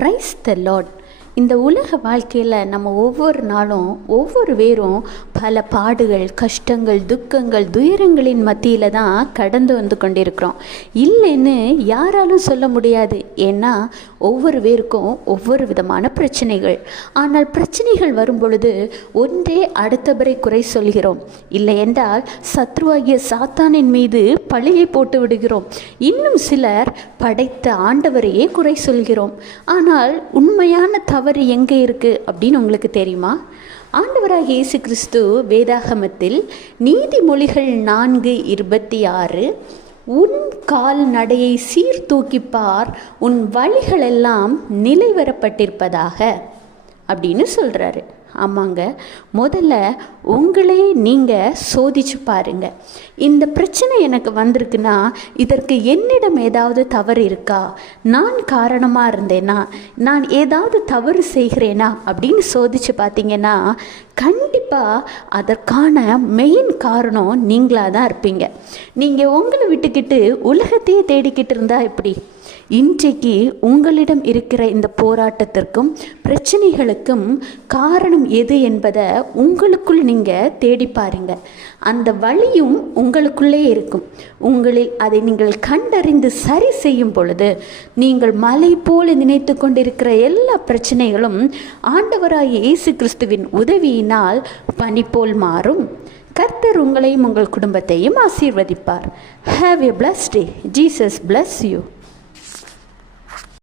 Praise the Lord. இந்த உலக வாழ்க்கையில் நம்ம ஒவ்வொரு நாளும் ஒவ்வொரு பேரும் பல பாடுகள், கஷ்டங்கள், துக்கங்கள், துயரங்களின் மத்தியில் தான் கடந்து வந்து கொண்டிருக்கிறோம். இல்லைன்னு யாராலும் சொல்ல முடியாது. ஏன்னா ஒவ்வொரு பேருக்கும் ஒவ்வொரு விதமான பிரச்சனைகள். ஆனால் பிரச்சனைகள் வரும் பொழுது ஒன்றே அடுத்தவரை குறை சொல்கிறோம். இல்லை என்றால் சத்ருவாகிய சாத்தானின் மீது பழியை போட்டு விடுகிறோம். இன்னும் சிலர் படைத்த ஆண்டவரையே குறை சொல்கிறோம். ஆனால் உண்மையான தவறு எங்கே இருக்குது அப்படின்னு உங்களுக்கு தெரியுமா? ஆண்டவராகிய இயேசு கிறிஸ்து வேதாகமத்தில் நீதிமொழிகள் 4:26 உன் கால் நடையை சீர்தூக்கிப்பார், உன் வழிகளெல்லாம் நிலைவரப்பட்டிருப்பதாக அப்படின்னு சொல்கிறாரு. ஆமாங்க, முதல்ல உங்களே நீங்கள் சோதிச்சு பாருங்க. இந்த பிரச்சனை எனக்கு வந்திருக்குன்னா இதற்கு என்னிடம் ஏதாவது தவறு இருக்கா? நான் காரணமாக இருந்தேனா? நான் ஏதாவது தவறு செய்கிறேனா அப்படின்னு சோதிச்சு பார்த்தீங்கன்னா கண்டிப்பாக அதற்கான மெயின் காரணம் நீங்களாக தான் இருப்பீங்க. நீங்கள் உங்களை விட்டுக்கிட்டு உலகத்தையே தேடிக்கிட்டு இருந்தால் எப்படி? இன்றைக்கு உங்களிடம் இருக்கிற இந்த போராட்டத்திற்கும் பிரச்சனைகளுக்கும் காரணம் எது என்பதை உங்களுக்குள் நீங்கள் தேடி பாருங்க. அந்த வழியும் உங்களுக்குள்ளே இருக்கும். உங்களில் அதை நீங்கள் கண்டறிந்து சரி செய்யும் பொழுது நீங்கள் மலை போல நினைத்து கொண்டிருக்கிற எல்லா பிரச்சனைகளும் ஆண்டவராகிய இயேசு கிறிஸ்துவின் உதவியினால் பனி போல் மாறும். கர்த்தர் உங்களையும் உங்கள் குடும்பத்தையும் ஆசீர்வதிப்பார். Have a blessed day. Jesus bless you.